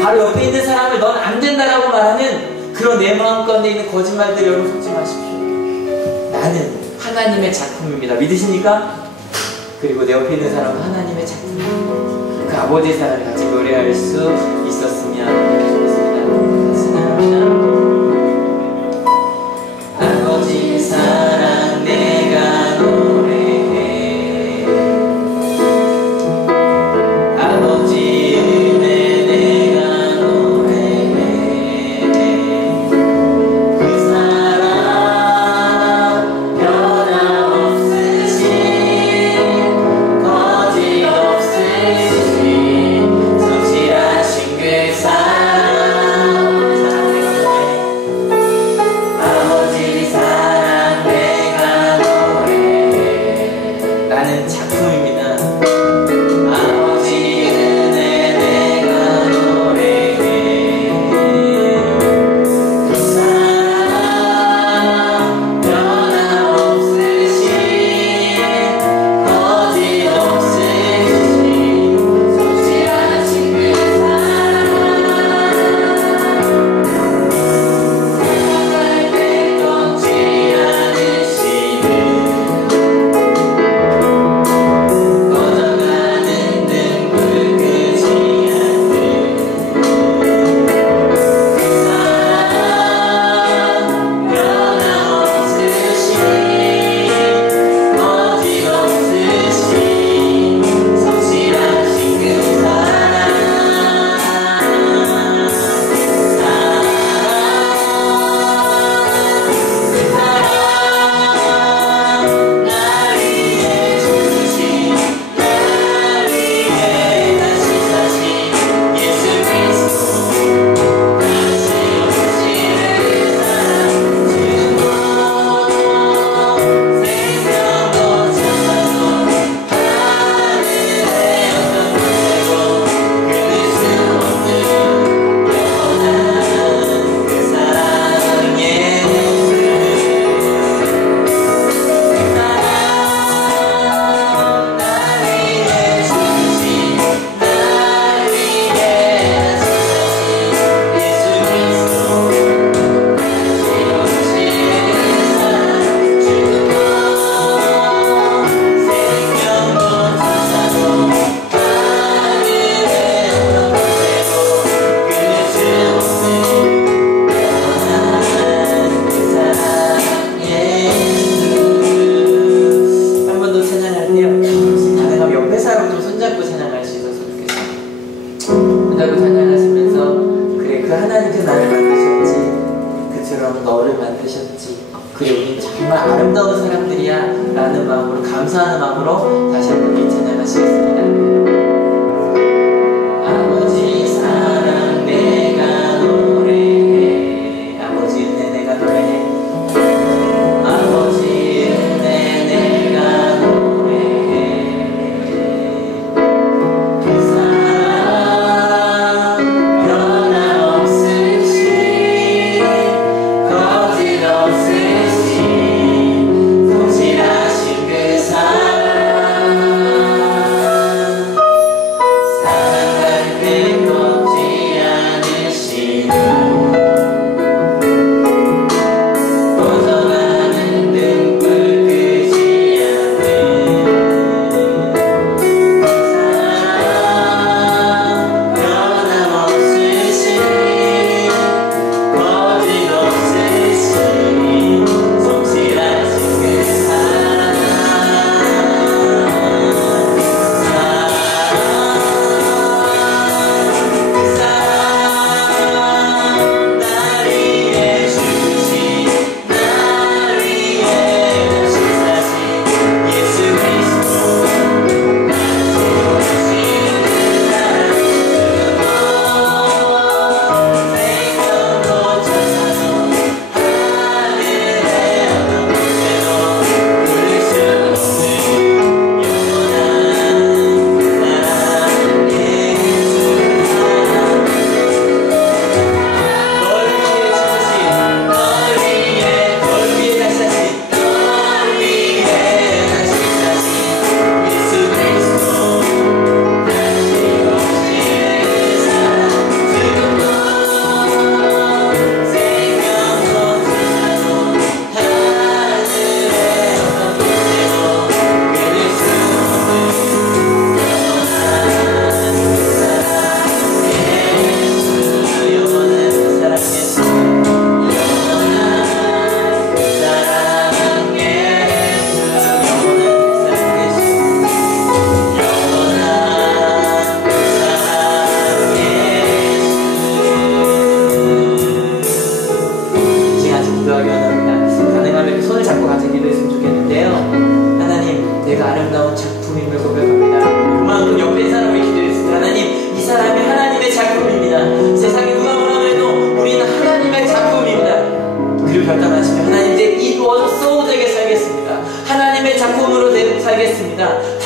바로 옆에 있는 사람을 넌 안 된다라고 말하는 그런 내 마음 가운데 있는 거짓말들에 여러분 속지 마십시오. 나는 하나님의 작품입니다. 믿으십니까? 그리고 내 옆에 있는 사람은 하나님의 작품입니다. 그 아버지의 사랑을 같이 노래할 수 있었으면 좋겠습니다. 찬양합니다. 아버지의 사랑 내가 노래해, 아버지 은혜 내가 노래해, 그 사랑 변함없으신 거짓 없으신 성실하신 그 사랑. 나는 작품입니다. 아버지 은혜 내가 노래해, 그 사랑 변함없으신 거짓 없으신 성실하신 그 사랑. 생각할 때 꺾지 않으시는 아름다운 사람들이야 라는 마음으로, 감사하는 마음으로 다시 한번 이 찬양하시겠습니다. 아버지 사랑 내가 노래해, 아버지 은혜 내가 노래해, 아버지 은혜 내가 노래해, 그 사랑 변함없으신 거짓 없으신 성실하신 그 사랑.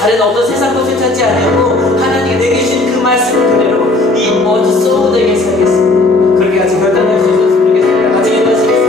다른 어떤 세상 것을 찾지 아니하고 하나님이 내게 주신 그 말씀 그대로 이 모든 소로 되게 살겠습니다. 그렇게 같이 결단할 수 있었으면 좋겠습니다. 같이 기도하시겠습니다.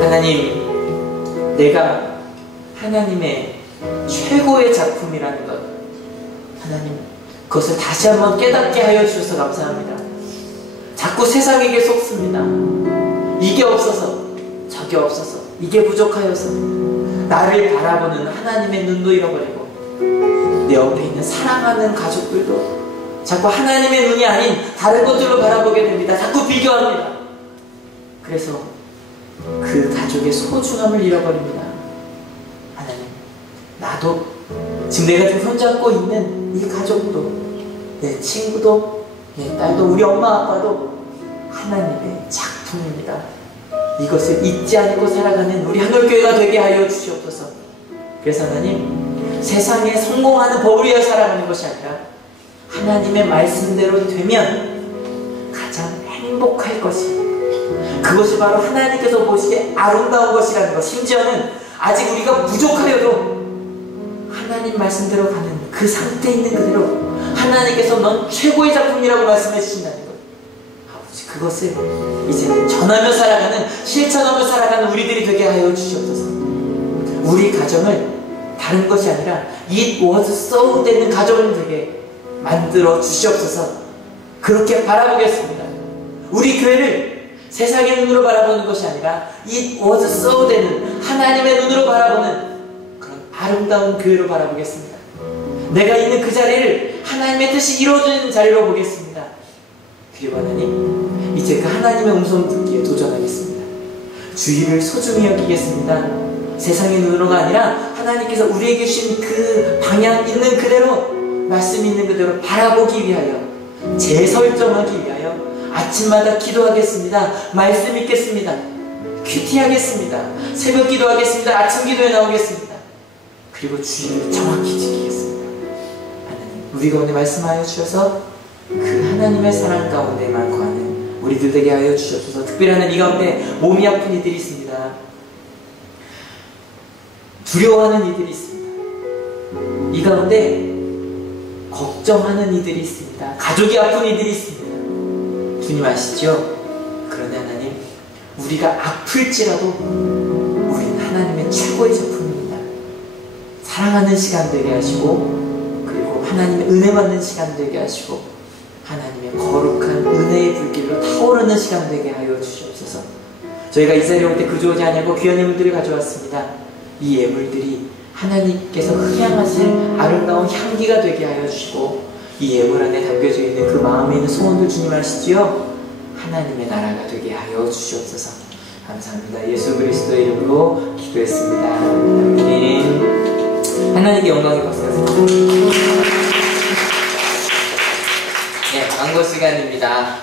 하나님, 내가 하나님의 최고의 작품이라는 것, 하나님, 그것을 다시 한번 깨닫게 하여 주셔서 감사합니다. 자꾸 세상에게 속습니다. 이게 없어서, 저게 없어서, 이게 부족하여서 나를 바라보는 하나님의 눈도 잃어버리고 내 옆에 있는 사랑하는 가족들도 자꾸 하나님의 눈이 아닌 다른 것들로 바라보게 됩니다. 자꾸 비교합니다. 그래서 그 가족의 소중함을 잃어버립니다. 하나님, 나도 지금 내가 지금 손잡고 있는 이 가족도, 내 친구도, 내 딸도, 우리 엄마 아빠도 하나님의 작품입니다. 이것을 잊지 않고 살아가는 우리 하늘교회가 되게 하여 주시옵소서. 그래서 하나님, 세상에 성공하는 법을 위해 살아가는 것이 아니라 하나님의 말씀대로 되면 가장 행복할 것이, 그것이 바로 하나님께서 보시기에 아름다운 것이라는 것, 심지어는 아직 우리가 부족하여도 하나님 말씀대로 가는 그 상태에 있는 그대로 하나님께서 넌 최고의 작품이라고 말씀해 주신다는 것, 아버지, 그것을 이제는 전하며 살아가는, 실천하며 살아가는 우리들이 되게 하여 주시옵소서. 우리 가정을 다른 것이 아니라 It was so 되는 가정을 되게 만들어 주시옵소서. 그렇게 바라보겠습니다. 우리 교회를 세상의 눈으로 바라보는 것이 아니라 It was so 되는 하나님의 눈으로 바라보는 그런 아름다운 교회로 바라보겠습니다. 내가 있는 그 자리를 하나님의 뜻이 이루어지는 자리로 보겠습니다. 그리고 하나님, 이제 그 하나님의 음성 듣기에 도전하겠습니다. 주의를 소중히 여기겠습니다. 세상의 눈으로가 아니라 하나님께서 우리에게 주신 그 방향 있는 그대로, 말씀 있는 그대로 바라보기 위하여, 재설정하기 위하여 아침마다 기도하겠습니다. 말씀 읽겠습니다. 큐티하겠습니다. 새벽 기도하겠습니다. 아침 기도에 나오겠습니다. 그리고 주의를 정확히 지키겠습니다. 하나님, 우리 가운데 말씀하여 주셔서 그 하나님의 사랑 가운데만 거하는 우리들 되게 하여 주셔서, 특별히 하나님, 이 가운데 몸이 아픈 이들이 있습니다. 두려워하는 이들이 있습니다. 이 가운데 걱정하는 이들이 있습니다. 가족이 아픈 이들이 있습니다. 주님 아시죠? 그러나 하나님, 우리가 아플지라도 우리는 하나님의 최고의 작품입니다. 사랑하는 시간 되게 하시고, 그리고 하나님의 은혜 받는 시간 되게 하시고, 하나님의 거룩한 은혜의 불길로 타오르는 시간 되게 하여 주시옵소서. 저희가 이 자리에 올 때 그저 아니고 귀한 예물들을 가져왔습니다. 이 예물들이 하나님께서 흠향하실 아름다운 향기가 되게 하여 주시고, 이 예물 안에 담겨져 있는 그 마음에 있는 소원들 주님 아시지요? 하나님의 나라가 되게 하여 주시옵소서. 감사합니다. 예수 그리스도의 이름으로 기도했습니다. 아멘. 하나님께 영광의 박수 드립니다. 네, 광고 시간입니다.